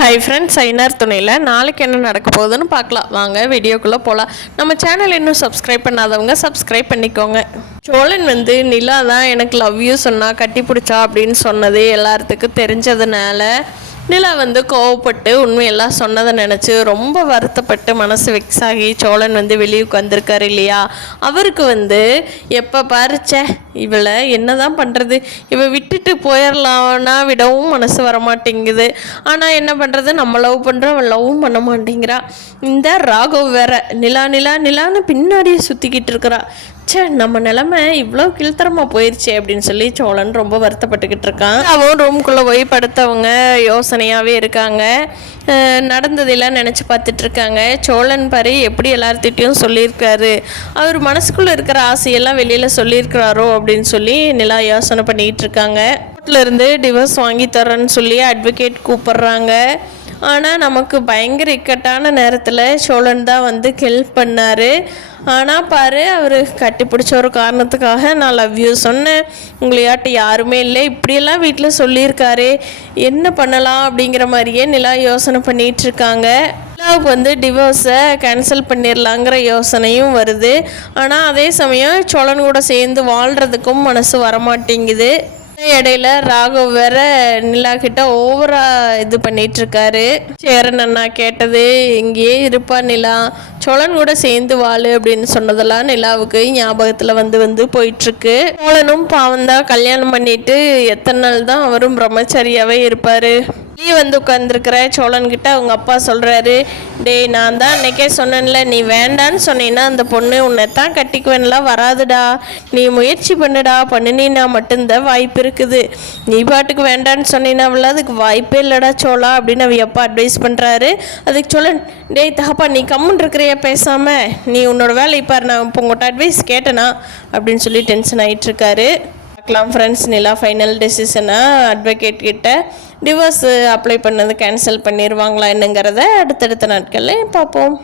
Hi friends, ஐநார் துணையில் நாளைக்கு என்ன நடக்க போகுதுன்னு பார்க்கலாம். வாங்க வீடியோக்குள்ளே போகலாம். நம்ம சேனல் இன்னும் சப்ஸ்கிரைப் பண்ணாதவங்க சப்ஸ்கிரைப் பண்ணிக்கோங்க. சோழன் நிலா தான் எனக்கு லவ் யூ சொன்னா கட்டி பிடிச்சா அப்படின்னு சொன்னது எல்லாத்துக்கும் தெரிஞ்சதுனால நிலா கோவப்பட்டு உண்மையெல்லாம் சொன்னதை நினச்சி ரொம்ப வருத்தப்பட்டு மனசு வெக்ஸ் ஆகி சோழன் வெளியுக்கு வந்திருக்காரு இல்லையா. அவருக்கு எப்போ பாரிச்ச இவளை என்ன தான் பண்ணுறது, இவ விட்டுட்டு போயிடலான்னா விடவும் மனசு வரமாட்டேங்குது. ஆனால் என்ன பண்ணுறது, நம்ம லவ் பண்ணுறோம், அவள் லவ்வும் பண்ண மாட்டேங்கிறா. இந்த ராகவ் வேற நிலா நிலா நிலான்னு பின்னாடியே சுற்றிக்கிட்டு இருக்கிறா. நம்ம நிலைமை இவ்வளோ கீழ்த்தரமாக போயிடுச்சு அப்படின்னு சொல்லி சோழன் ரொம்ப வருத்தப்பட்டுக்கிட்டு இருக்கான். அவன் ரூம்குள்ளே போய் படுத்தவங்க யோசனையாகவே இருக்காங்க. நடந்ததெல்லாம் நினச்சி பார்த்துட்ருக்காங்க. சோழன் பாரு எப்படி எல்லார்த்திட்டையும் சொல்லியிருக்காரு, அவர் மனசுக்குள்ளே இருக்கிற ஆசையெல்லாம் வெளியில் சொல்லியிருக்கிறாரோ அப்படின்னு சொல்லி நிலா யோசனை பண்ணிகிட்டு இருக்காங்க. கோர்ட்லேருந்து டிவோர்ஸ் வாங்கி தரேன்னு சொல்லி அட்வொகேட் கூப்பிட்றாங்க. ஆனால் நமக்கு பயங்கர இக்கட்டான நேரத்தில் சோழன் தான் ஹெல்ப் பண்ணார். ஆனால் பாரு, அவர் கட்டி பிடிச்ச ஒரு காரணத்துக்காக நான் லவ் யூ சொன்னேன், உங்களையாட்ட யாருமே இல்லை, இப்படியெல்லாம் வீட்டில் சொல்லியிருக்காரு, என்ன பண்ணலாம் அப்படிங்கிற மாதிரியே நிலா யோசனை பண்ணிகிட்ருக்காங்க. நிலாவுக்கு டிவோர்ஸை கேன்சல் பண்ணிடலாங்கிற யோசனையும் வருது. ஆனால் அதே சமயம் சோழன் கூட சேர்ந்து வாழ்கிறதுக்கும் மனசு வரமாட்டேங்குது. இடையில ராகவ் வேற நிலா கிட்ட ஓவரா இது பண்ணிட்டு இருக்காரு. சேரன் அண்ணா கேட்டது இங்கேயே இருப்பா நிலா, சோழன் கூட சேர்ந்து வாழு அப்படின்னு சொன்னதெல்லாம் நிலாவுக்கு ஞாபகத்துல போயிட்டு இருக்கு. சோழனும் பாவம் தான், கல்யாணம் பண்ணிட்டு எத்தனை நாள் தான் அவரும் பிரம்மச்சாரியாவே இருப்பாரு. நீ உட்காந்துருக்கிற சோழன்கிட்ட அவங்க அப்பா சொல்கிறாரு, டேய் நான் தான் அன்றைக்கே சொன்னேன்ல, நீ வேண்டான்னு சொன்னீன்னா அந்த பொண்ணு உன்னை தான் கட்டிக்குவேன்லாம் வராதுடா, நீ முயற்சி பண்ணுடா, பண்ணினா மட்டும்தான் வாய்ப்பு இருக்குது, நீ பாட்டுக்கு வேண்டான்னு சொன்னீங்கன்னா அதுக்கு வாய்ப்பே இல்லைடா சோழா அப்படின்னு அவ அப்பா அட்வைஸ் பண்ணுறாரு. அதுக்கு சோழன், டேய் தகப்பா நீ கம்முன்னு இருக்கிறையா பேசாமல், நீ உன்னோட வேலை பாரு, நான் இப்போ உங்கள்கிட்ட அட்வைஸ் கேட்டேனா அப்படின்னு சொல்லி டென்ஷன் ஆகிட்டுருக்காரு. பார்க்கலாம் ஃப்ரெண்ட்ஸ், நிலா ஃபைனல் டெசிஷனாக அட்வொகேட் கிட்ட டிவோர்ஸ் அப்ளை பண்ணது கேன்சல் பண்ணிடுவாங்களா என்னங்கிறத அடுத்தடுத்த நாட்களில் பார்ப்போம்.